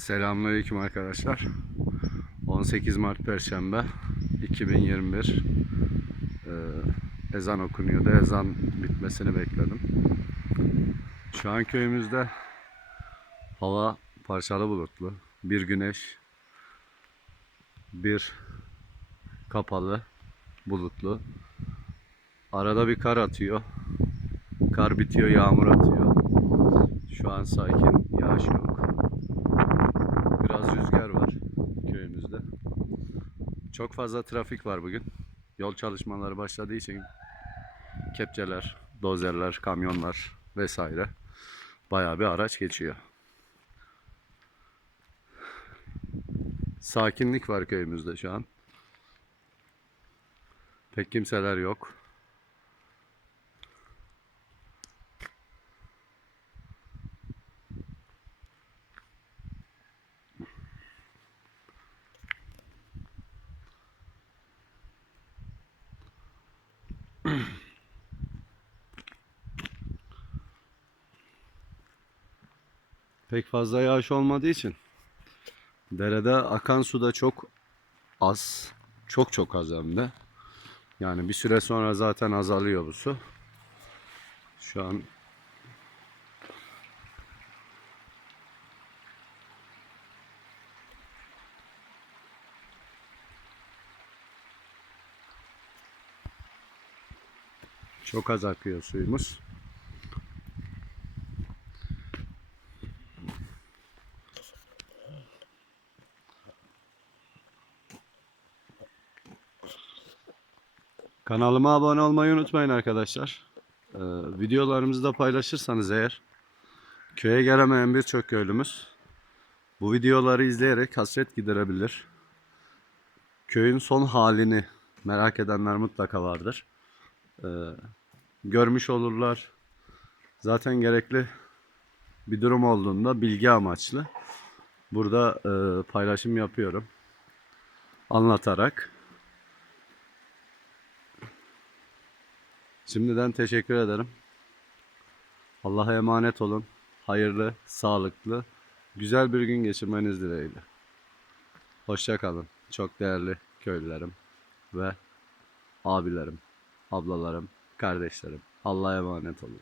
Selamünaleyküm arkadaşlar. 18 Mart Perşembe 2021. Ee, ezan okunuyordu. Ezan bitmesini bekledim. Şu an köyümüzde hava parçalı bulutlu. Bir güneş, bir kapalı, bulutlu. Arada bir kar atıyor. Kar bitiyor, yağmur atıyor. Şu an sakin, yağış yok. Biraz rüzgar var köyümüzde. Çok fazla trafik var bugün. Yol çalışmaları başladığı için kepçeler, dozerler, kamyonlar vesaire bayağı bir araç geçiyor. Sakinlik var köyümüzde şu an. Pek kimseler yok. Pek fazla yağış olmadığı için derede akan su da çok az. Çok çok az hem de. Yani bir süre sonra zaten azalıyor bu su. Şu an çok az akıyor suyumuz. Kanalıma abone olmayı unutmayın arkadaşlar. Ee, videolarımızı da paylaşırsanız eğer köye gelemeyen birçok köylümüz bu videoları izleyerek hasret giderebilir. Köyün son halini merak edenler mutlaka vardır. Ee, görmüş olurlar. Zaten gerekli bir durum olduğunda bilgi amaçlı burada e, paylaşım yapıyorum. Anlatarak. Şimdiden teşekkür ederim. Allah'a emanet olun. Hayırlı, sağlıklı, güzel bir gün geçirmeniz dileğiyle. Hoşça kalın. Çok değerli köylülerim ve abilerim, ablalarım, kardeşlerim. Allah'a emanet olun.